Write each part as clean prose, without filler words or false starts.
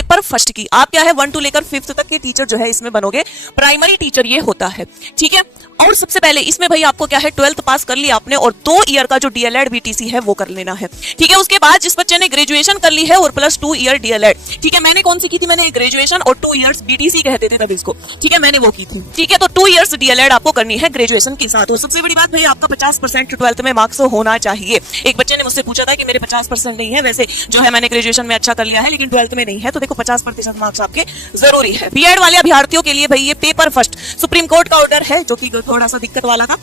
Paper first की। आप क्या है 1 to लेकर 5th तक के टीचर जो है इसमें बनोगे, प्राइमरी टीचर ये होता है, ठीक है। और सबसे पहले इसमें भाई आपको क्या है 12th पास कर लिया आपने और 2 ईयर का जो डीएलएड बीटीसी है वो कर लेना है, ठीक है। उसके बाद जिस बच्चे ने ग्रेजुएशन कर ली है और प्लस 2 ईयर डीएलएड, ठीक है। मैंने कौन सी की थी, मैंने ग्रेजुएशन और 2 इयर्स बीटीसी कहते थे तब इसको, ठीक है, मैंने वो की थी, ठीक है। तो 2 इयर्स डीएलएड आपको करनी है ग्रेजुएशन के साथ। और सबसे बड़ी बात भाई आपका 50% 12th में मार्क्स होना चाहिए। एक बच्चे ने मुझसे पूछा था कि मेरे 50% नहीं है, वैसे जो है मैंने ग्रेजुएशन में अच्छा कर लिया है लेकिन 12th में नहीं है, तो देखो 50% मार्क्स आपके जरूरी है। बीएड वाले अभ्यर्थियों के लिए भाई ये पेपर फर्स्ट सुप्रीम कोर्ट का ऑर्डर है जो कि थोड़ा सा दिक्कत वाला था।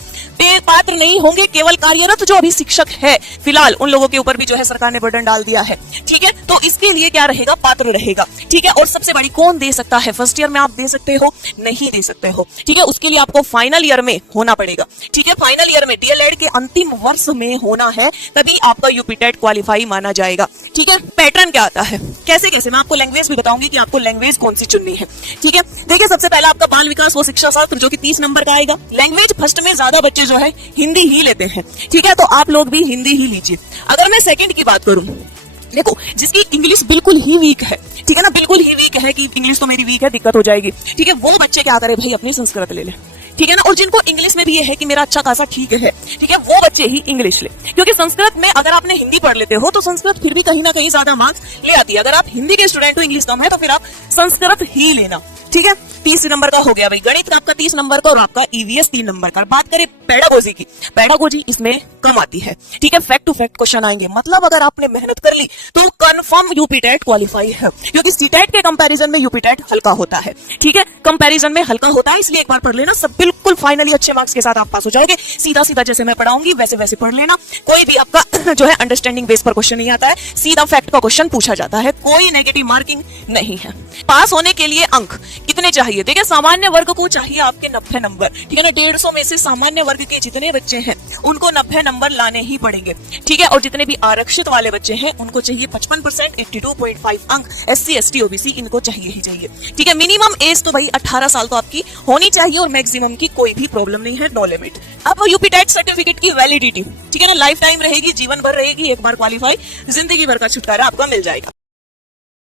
पात्र नहीं होंगे केवल कार्यरत जो अभी शिक्षक है फिलहाल, उन लोगों के ऊपर भी जो है सरकार ने बर्डन डाल दिया है, ठीक है। तो इसके लिए क्या रहेगा, पात्र रहेगा, ठीक है। और सबसे बड़ी कौन दे सकता है, फर्स्ट ईयर में आप दे सकते हो, नहीं दे सकते हो, ठीक है। उसके लिए आपको फाइनल ईयर में होना पड़ेगा, ठीक है। फाइनल ईयर में डीएलएड के अंतिम वर्ष में होना है, तभी आपका यूपी टेट क्वालिफाई माना जाएगा, ठीक है। पैटर्न क्या आता है, कैसे कैसे, मैं आपको लैंग्वेज भी बताऊंगी कि आपको लैंग्वेज कौन सी चुननी है, ठीक है। देखिए सबसे पहला आपका बाल विकास व शिक्षा शास्त्र जो कि 30 नंबर का आएगा। लैंग्वेज फर्स्ट में ज्यादा बच्चे जो है हिंदी ही लेते हैं, ठीक है, तो आप लोग भी हिंदी ही लीजिए। अगर मैं सेकंड की बात करूं, देखो जिसकी इंग्लिश बिल्कुल ही वीक है, ठीक है ना, बिल्कुल ही वीक है कि इंग्लिश तो मेरी वीक है, दिक्कत हो जाएगी, ठीक है, वो बच्चे क्या करे भाई अपनी संस्कृत ले ले, ठीक है ना। और जिनको इंग्लिश में भी ये है कि मेरा अच्छा खासा ठीक है, ठीक है, वो बच्चे ही इंग्लिश ले, क्योंकि संस्कृत में अगर आपने हिंदी पढ़ लेते हो तो संस्कृत फिर भी कहीं ना कहीं ज्यादा मार्क्स ले आती है। अगर आप हिंदी के स्टूडेंट हो, इंग्लिश कम है, तो फिर आप संस्कृत ही लेना, ठीक है। 30 नंबर का हो गया भाई गणित का आपका 30 नंबर का और आपका ईवीएस 3 नंबर का। बात करें पेडागोजी की, पेडागोजी इसमें कम आती है, ठीक है। फैक्ट टू फैक्ट क्वेश्चन आएंगे, मतलब अगर आपने मेहनत कर ली तो कंफर्म यूपी टेट क्वालिफाई है, क्योंकि सीटेट के कंपैरिजन में यूपी टेट हल्का होता है, ठीक है, कंपैरिजन में हल्का होता है, इसलिए एक बार पढ़ लेना, सब बिल्कुल फाइनली अच्छे मार्क्स के साथ आप पास हो जाओगे। सीधा सीधा जैसे मैं पढ़ाऊंगी वैसे वैसे पढ़ लेना, कोई भी आपका जो है अंडरस्टैंडिंग बेस पर क्वेश्चन नहीं आता है, सीधा फैक्ट का क्वेश्चन पूछा जाता है, कोई नेगेटिव मार्किंग नहीं है। पास होने के लिए अंक कितने चाहिए, देखिए सामान्य वर्ग को चाहिए आपके 90 नंबर, ठीक है ना। 150 में से सामान्य वर्ग के जितने बच्चे हैं उनको 90 नंबर लाने ही पड़ेंगे, ठीक है। और जितने भी आरक्षित वाले बच्चे हैं उनको चाहिए 55%, 82.5 अंक। एससी एसटी ओबीसी इनको चाहिए ही चाहिए, ठीक है। मिनिमम एज तो भाई 18 साल तो आपकी होनी चाहिए और मैक्सिमम की कोई भी प्रॉब्लम नहीं है, नो लिमिट। अब यूपी टेट सर्टिफिकेट की वैलिडिटी, ठीक है ना, लाइफ टाइम रहेगी, जीवन भर रहेगी, एक बार क्वालिफाई, जिंदगी भर का छुटकारा आपका मिल जाएगा।